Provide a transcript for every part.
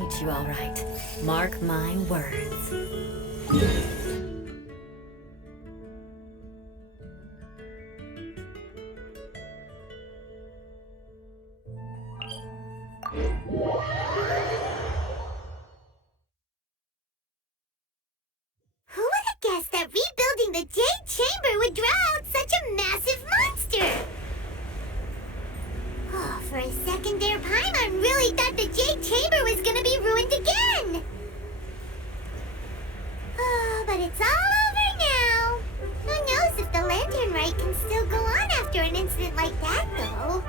teach you all right. Mark my words. Who would have guessed that rebuilding the Jade Chamber would draw out such a massive monster? Oh, for a second there, Paimon really thought the Jade Chamber was gonna be ruined again! Oh, but it's all over now! Who knows if the Lantern Rite can still go on after an incident like that, though?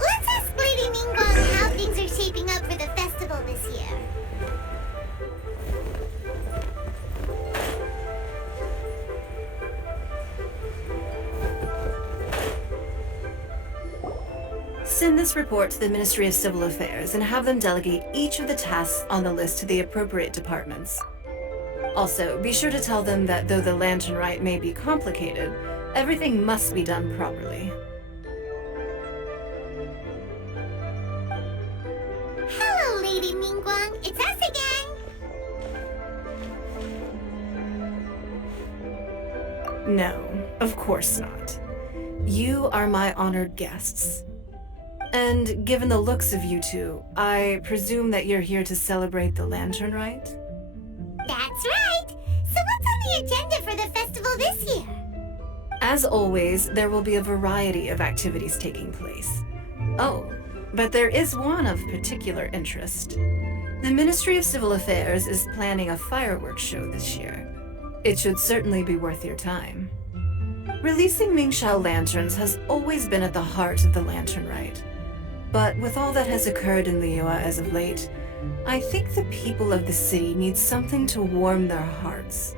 Let's ask Lady Ningguang how things are shaping up for the festival this year. Send this report to the Ministry of Civil Affairs and have them delegate each of the tasks on the list to the appropriate departments. Also, be sure to tell them that though the Lantern Rite may be complicated, everything must be done properly. Hello, Lady Ningguang. It's us again. No, of course not. You are my honored guests. And given the looks of you two, I presume that you're here to celebrate the Lantern Rite? That's right. So what's on the agenda for the festival this year? As always, there will be a variety of activities taking place. Oh, but there is one of particular interest. The Ministry of Civil Affairs is planning a fireworks show this year. It should certainly be worth your time. Releasing Mingxiao lanterns has always been at the heart of the Lantern Rite. But with all that has occurred in Liyue as of late, I think the people of the city need something to warm their hearts.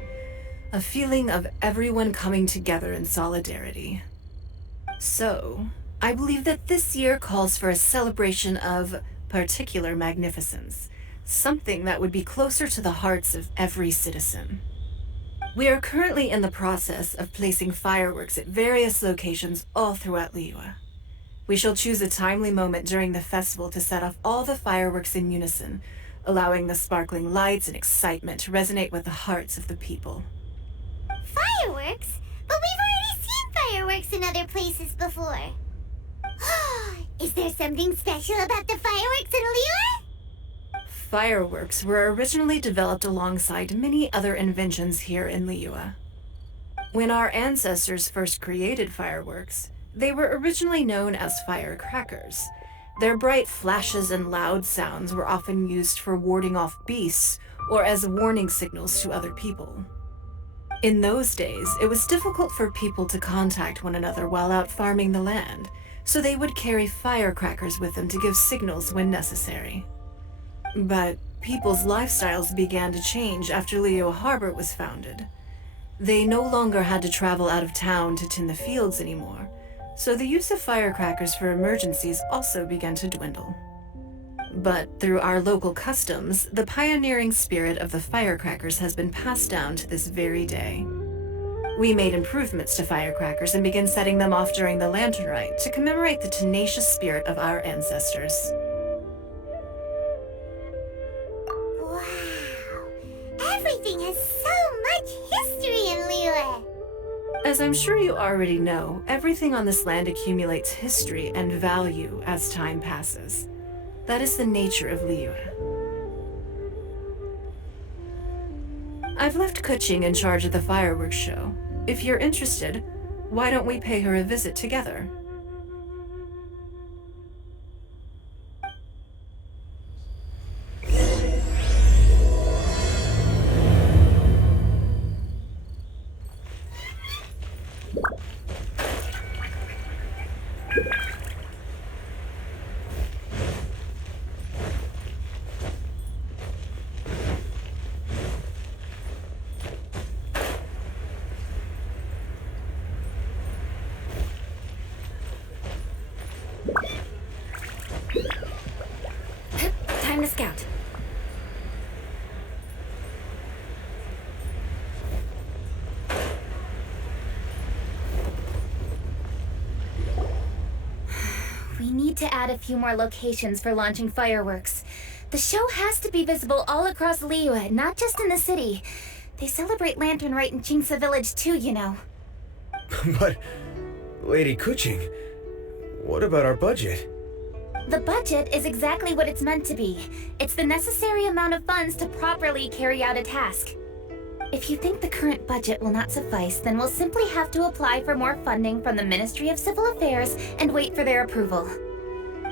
A feeling of everyone coming together in solidarity. So, I believe that this year calls for a celebration of particular magnificence, something that would be closer to the hearts of every citizen. We are currently in the process of placing fireworks at various locations all throughout Liyue. We shall choose a timely moment during the festival to set off all the fireworks in unison, allowing the sparkling lights and excitement to resonate with the hearts of the people. Fireworks? But we've already seen fireworks in other places before. Is there something special about the fireworks in Liyue? Fireworks were originally developed alongside many other inventions here in Liyue. When our ancestors first created fireworks, they were originally known as firecrackers. Their bright flashes and loud sounds were often used for warding off beasts or as warning signals to other people. In those days, it was difficult for people to contact one another while out farming the land, so they would carry firecrackers with them to give signals when necessary. But people's lifestyles began to change after Liyue Harbor was founded. They no longer had to travel out of town to tend the fields anymore, so the use of firecrackers for emergencies also began to dwindle. But through our local customs, the pioneering spirit of the firecrackers has been passed down to this very day. We made improvements to firecrackers and began setting them off during the Lantern Rite to commemorate the tenacious spirit of our ancestors. Wow! Everything has so much history in Liyue! As I'm sure you already know, everything on this land accumulates history and value as time passes. That is the nature of Liyue. I've left Kuching in charge of the fireworks show. If you're interested, why don't we pay her a visit together? Time to scout. We need to add a few more locations for launching fireworks. The show has to be visible all across Liyue, not just in the city. They celebrate Lantern Rite in Jingsa Village too, you know. But, Lady Kuching, what about our budget? The budget is exactly what it's meant to be. It's the necessary amount of funds to properly carry out a task. If you think the current budget will not suffice, then we'll simply have to apply for more funding from the Ministry of Civil Affairs and wait for their approval.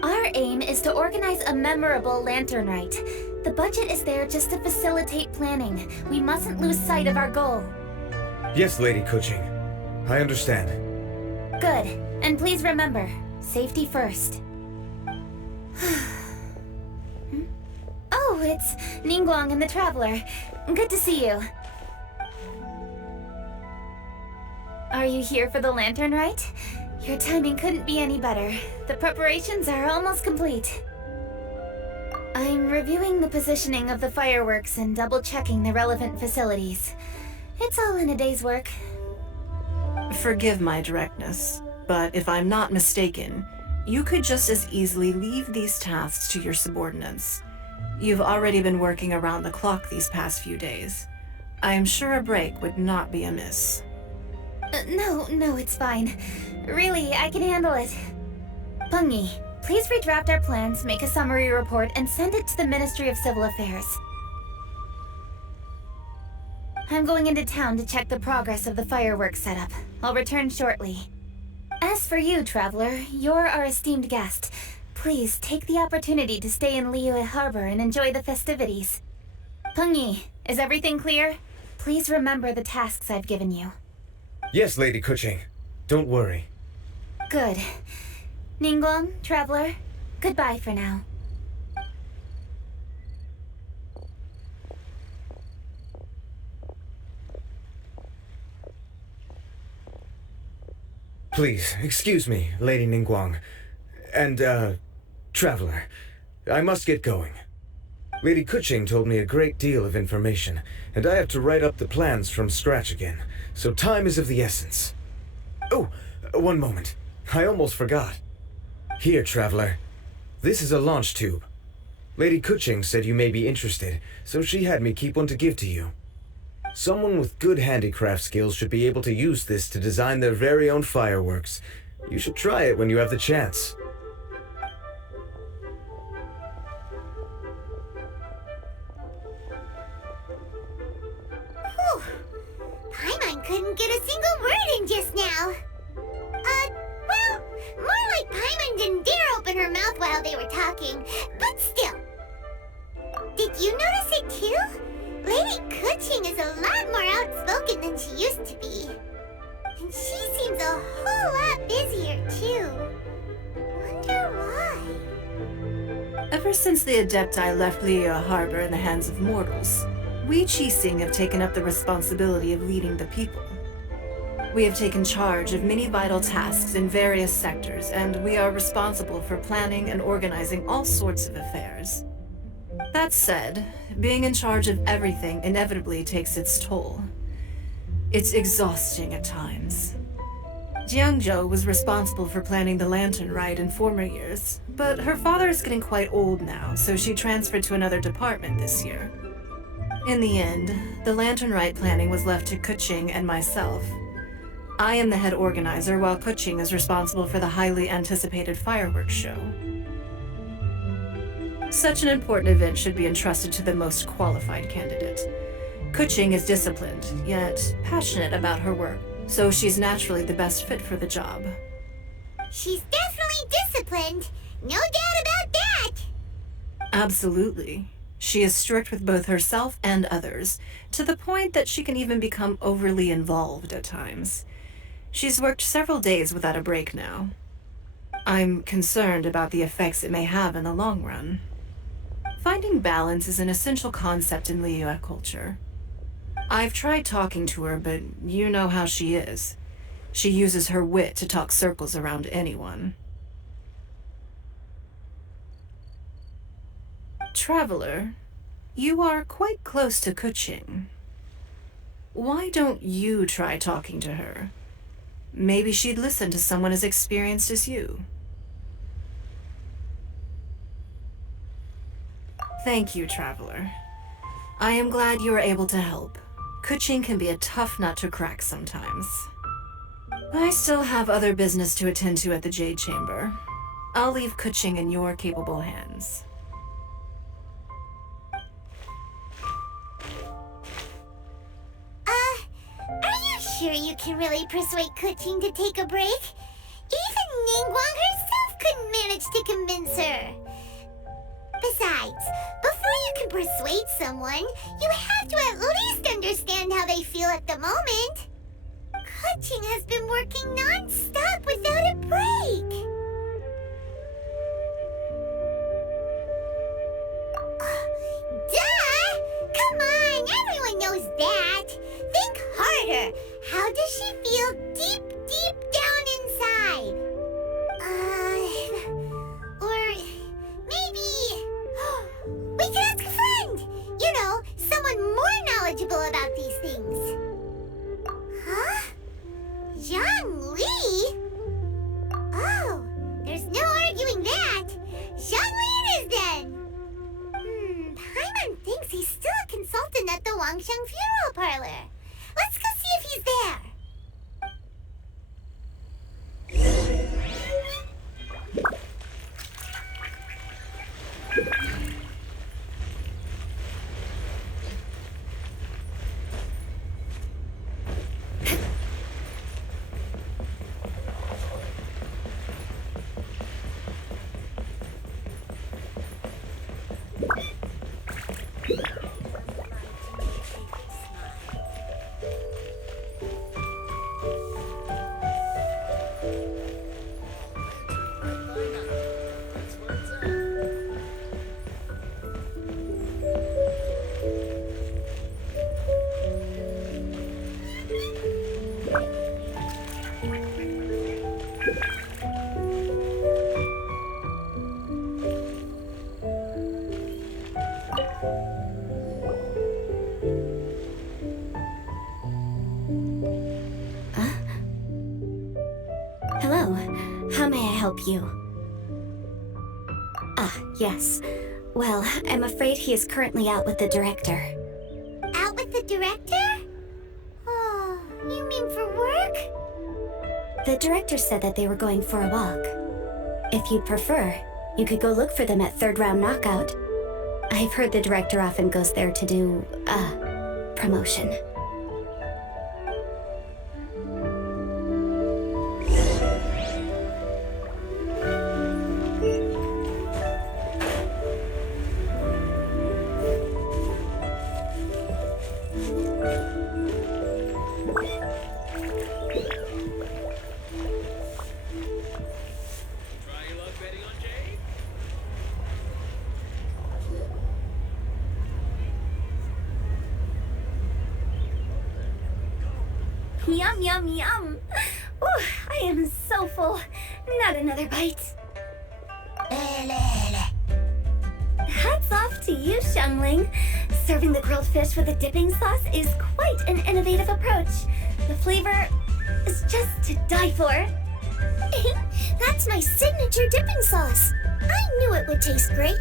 Our aim is to organize a memorable Lantern Rite. The budget is there just to facilitate planning. We mustn't lose sight of our goal. Yes, Lady Kuching. I understand. Good. And please remember, safety first. Oh, it's Ningguang and the Traveler. Good to see you. Are you here for the Lantern Rite? Your timing couldn't be any better. The preparations are almost complete. I'm reviewing the positioning of the fireworks and double-checking the relevant facilities. It's all in a day's work. Forgive my directness, but if I'm not mistaken, you could just as easily leave these tasks to your subordinates. You've already been working around the clock these past few days. I am sure a break would not be amiss. No, it's fine. Really, I can handle it. Pengyi, please redraft our plans, make a summary report, and send it to the Ministry of Civil Affairs. I'm going into town to check the progress of the fireworks setup. I'll return shortly. As for you, Traveler, you're our esteemed guest. Please take the opportunity to stay in Liyue Harbor and enjoy the festivities. Pengyi, is everything clear? Please remember the tasks I've given you. Yes, Lady Kuching. Don't worry. Good. Ningguang, Traveler, goodbye for now. Please, excuse me, Lady Ningguang. And, Traveler. I must get going. Lady Kuching told me a great deal of information, and I have to write up the plans from scratch again, so time is of the essence. Oh, one moment. I almost forgot. Here, Traveler. This is a launch tube. Lady Kuching said you may be interested, so she had me keep one to give to you. Someone with good handicraft skills should be able to use this to design their very own fireworks. You should try it when you have the chance. Whew. Paimon couldn't get a single word in just now. Well, more like Paimon didn't dare open her mouth while they were talking, but still. Did you notice it too? Lady Kuching is a lot more outspoken than she used to be. And she seems a whole lot busier too. Wonder why? Ever since the Adepti left Liyue Harbor in the hands of mortals, we Qixing have taken up the responsibility of leading the people. We have taken charge of many vital tasks in various sectors, and we are responsible for planning and organizing all sorts of affairs. That said, being in charge of everything inevitably takes its toll. It's exhausting at times. Jiangzhou was responsible for planning the Lantern Rite in former years, but her father is getting quite old now, so she transferred to another department this year. In the end, the Lantern Rite planning was left to Kuching and myself. I am the head organizer, while Kuching is responsible for the highly anticipated fireworks show. Such an important event should be entrusted to the most qualified candidate. Kuching is disciplined, yet passionate about her work, so she's naturally the best fit for the job. She's definitely disciplined. No doubt about that. Absolutely. She is strict with both herself and others, to the point that she can even become overly involved at times. She's worked several days without a break now. I'm concerned about the effects it may have in the long run. Finding balance is an essential concept in Liyue culture. I've tried talking to her, but you know how she is. She uses her wit to talk circles around anyone. Traveler, you are quite close to Kuching. Why don't you try talking to her? Maybe she'd listen to someone as experienced as you. Thank you, Traveler. I am glad you were able to help. Kuching can be a tough nut to crack sometimes. I still have other business to attend to at the Jade Chamber. I'll leave Kuching in your capable hands. Are you sure you can really persuade Kuching to take a break? Even Ningguang herself couldn't manage to convince her. Besides, before you can persuade someone, you have to at least understand how they feel at the moment. Kuching has been working non-stop without a break. Duh! Come on, everyone knows that. Think harder. How does she feel deep, deep down inside? Or maybe we can ask a friend. You know, someone more knowledgeable about these things. Huh? Zhongli? Oh, there's no arguing that. Zhongli it is then. Paimon thinks he's still a consultant at the Wangsheng funeral parlor. Let's go see if he's there. Hello. How may I help you? Ah, yes. Well, I'm afraid he is currently out with the director. Out with the director? Oh, you mean for work? The director said that they were going for a walk. If you'd prefer, you could go look for them at third round knockout. I've heard the director often goes there to do, promotion. Yum, yum, yum. Ooh, I am so full. Not another bite. Hats off to you, Xiangling. Serving the grilled fish with a dipping sauce is quite an innovative approach. The flavor is just to die for. That's my signature dipping sauce. I knew it would taste great.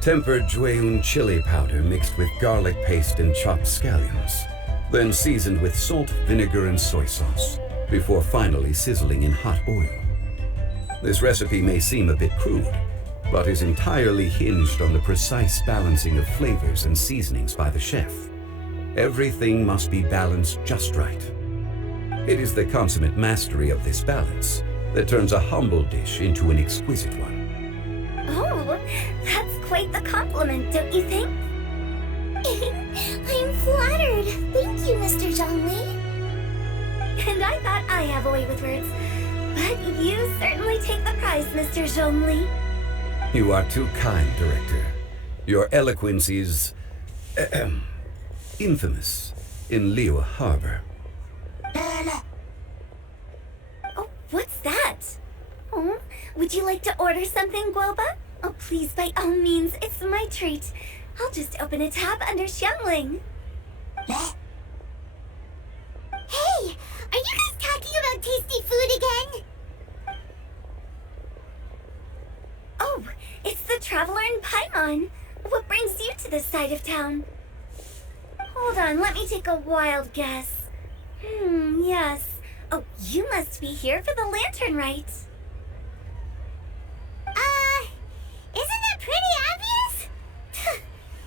Tempered Jueyun chili powder mixed with garlic paste and chopped scallions. Then seasoned with salt, vinegar, and soy sauce, before finally sizzling in hot oil. This recipe may seem a bit crude, but is entirely hinged on the precise balancing of flavors and seasonings by the chef. Everything must be balanced just right. It is the consummate mastery of this balance that turns a humble dish into an exquisite one. Oh, that's quite the compliment, don't you think? I'm flattered. Thank you, Mr. Zhongli. And I thought I have a way with words. But you certainly take the prize, Mr. Zhongli. You are too kind, Director. Your eloquence is infamous in Liyue Harbor. Oh, what's that? Oh, would you like to order something, Guoba? Oh, please, by all means, it's my treat. I'll just open a tab under Xiangling. Hey, are you guys talking about tasty food again? Oh, it's the traveler in Paimon. What brings you to this side of town? Hold on, let me take a wild guess. Yes. Oh, you must be here for the lantern rite. Isn't that pretty obvious?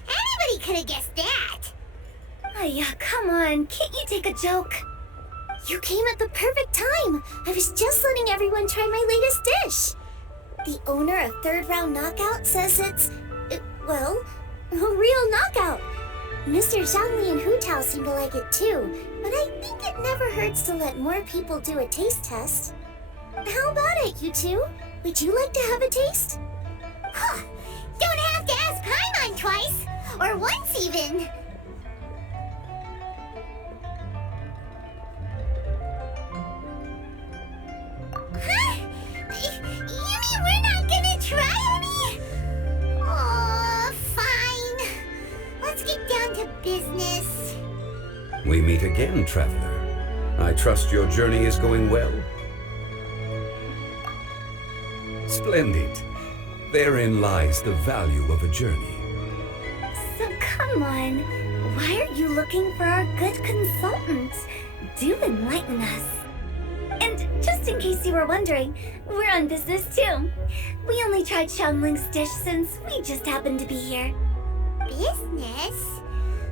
Anybody could have guessed that. Oh yeah, come on, can't you take a joke? You came at the perfect time. I was just letting everyone try my latest dish. The owner of Third Round Knockout says it's, well, a real knockout. Mr. Zhongli and Hu Tao seem to like it too, but I think it never hurts to let more people do a taste test. How about it, you two? Would you like to have a taste? Huh. Don't have to ask Paimon twice, or once even. Huh? You mean we're not gonna try any? Oh, fine. Let's get down to business. We meet again, traveler. I trust your journey is going well? Splendid. Therein lies the value of a journey. So come on, why are you looking for our good consultant? Do enlighten us. And just in case you were wondering, we're on business too. We only tried Xiangling's dish since we just happened to be here. Business?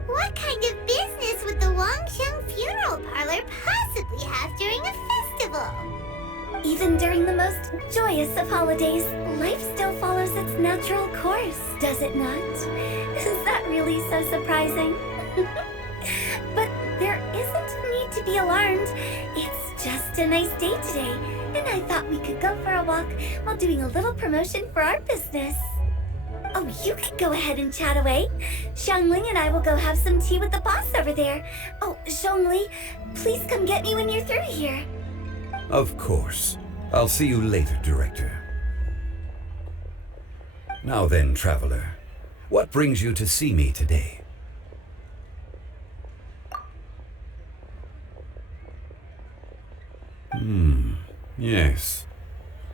What kind of business would the Wangsheng funeral parlor possibly have during a festival? Even during the most joyous of holidays, life still follows its natural course, does it not? Is that really so surprising? But there isn't a need to be alarmed. It's just a nice day today, and I thought we could go for a walk while doing a little promotion for our business. Oh, you can go ahead and chat away. Xiangling and I will go have some tea with the boss over there. Oh, Zhongli, please come get me when you're through here. Of course. I'll see you later, Director. Now then, traveler. What brings you to see me today? Yes.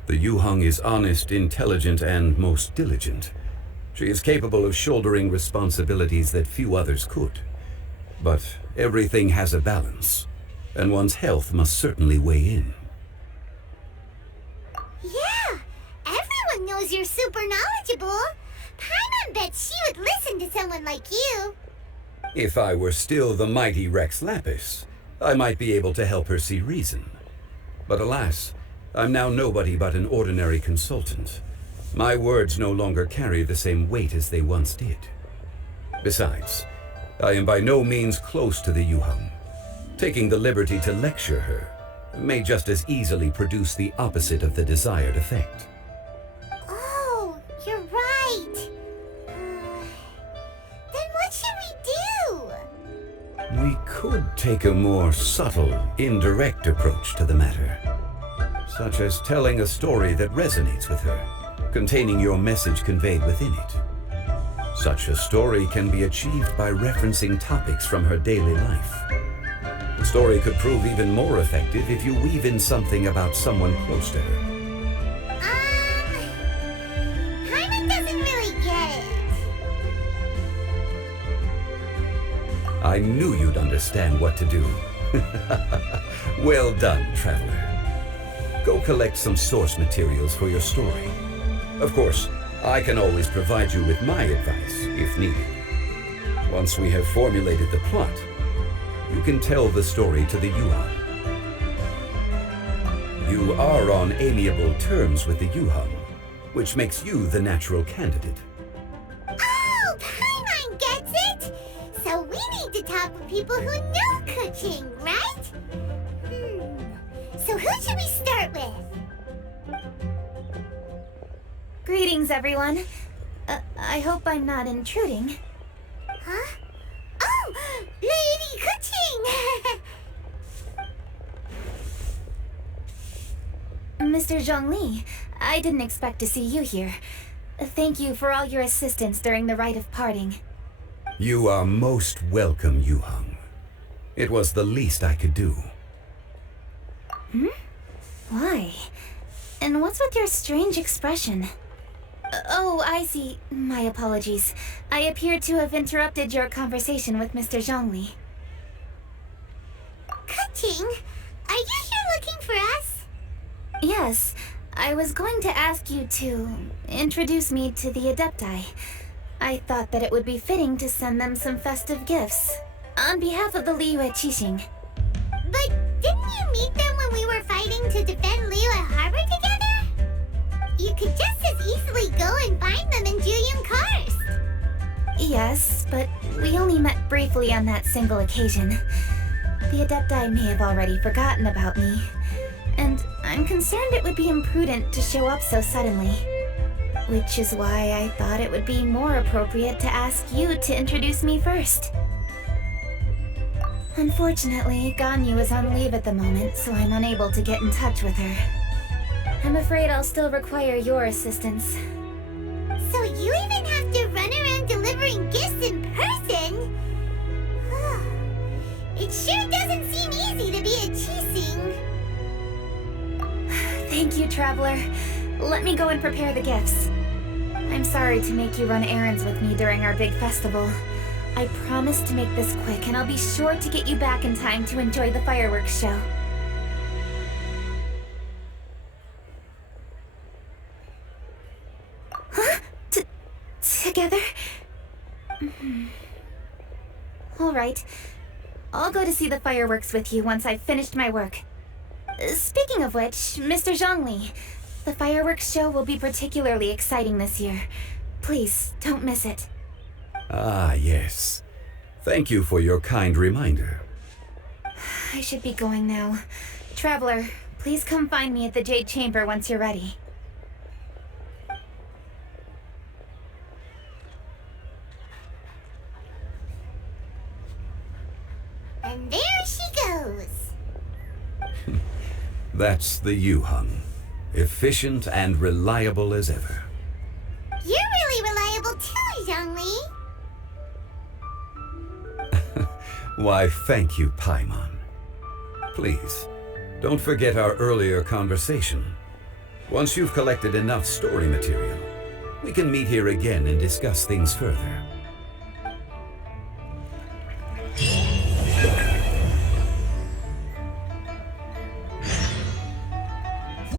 The Yujing is honest, intelligent, and most diligent. She is capable of shouldering responsibilities that few others could. But everything has a balance, and one's health must certainly weigh in. Yeah, everyone knows you're super knowledgeable. Paimon bets she would listen to someone like you. If I were still the mighty Rex Lapis, I might be able to help her see reason. But alas, I'm now nobody but an ordinary consultant. My words no longer carry the same weight as they once did. Besides, I am by no means close to the Yujing. Taking the liberty to lecture her may just as easily produce the opposite of the desired effect. Oh, you're right. Then what should we do? We could take a more subtle, indirect approach to the matter, such as telling a story that resonates with her, containing your message conveyed within it. Such a story can be achieved by referencing topics from her daily life. The story could prove even more effective if you weave in something about someone close to her. Paimon doesn't really get it. I knew you'd understand what to do. Well done, traveler. Go collect some source materials for your story. Of course, I can always provide you with my advice, if needed. Once we have formulated the plot, you can tell the story to the Yujing. You are on amiable terms with the Yujing, which makes you the natural candidate. Oh, Paimon gets it! So we need to talk with people who know cooking, right? So who should we start with? Greetings, everyone. I hope I'm not intruding. Huh? Oh, Lady Kuching! Mr. Zhongli, I didn't expect to see you here. Thank you for all your assistance during the rite of parting. You are most welcome, Yujing. It was the least I could do. Why? And what's with your strange expression? Oh, I see. My apologies. I appear to have interrupted your conversation with Mr. Zhongli. Kuching, are you here looking for us? Yes, I was going to ask you to introduce me to the Adepti. I thought that it would be fitting to send them some festive gifts. On behalf of the Liyue Qixing. But didn't you meet them when we were fighting to defend Liyue Harbor together? You could just as easily go and find them in Juyun Karst. Yes, but we only met briefly on that single occasion. The Adepti may have already forgotten about me, and I'm concerned it would be imprudent to show up so suddenly. Which is why I thought it would be more appropriate to ask you to introduce me first. Unfortunately, Ganyu is on leave at the moment, so I'm unable to get in touch with her. I'm afraid I'll still require your assistance. So you even have to run around delivering gifts in person? It sure doesn't seem easy to be a Qixing. Thank you, Traveler. Let me go and prepare the gifts. I'm sorry to make you run errands with me during our big festival. I promise to make this quick, and I'll be sure to get you back in time to enjoy the fireworks show. Huh? Together? All right. I'll go to see the fireworks with you once I've finished my work. Speaking of which, Mr. Zhongli, the fireworks show will be particularly exciting this year. Please, don't miss it. Ah, yes. Thank you for your kind reminder. I should be going now. Traveler, please come find me at the Jade Chamber once you're ready. And there she goes. That's the Yujing. Efficient and reliable as ever. You're really reliable too, Zhongli. Why, thank you, Paimon. Please, don't forget our earlier conversation. Once you've collected enough story material, we can meet here again and discuss things further.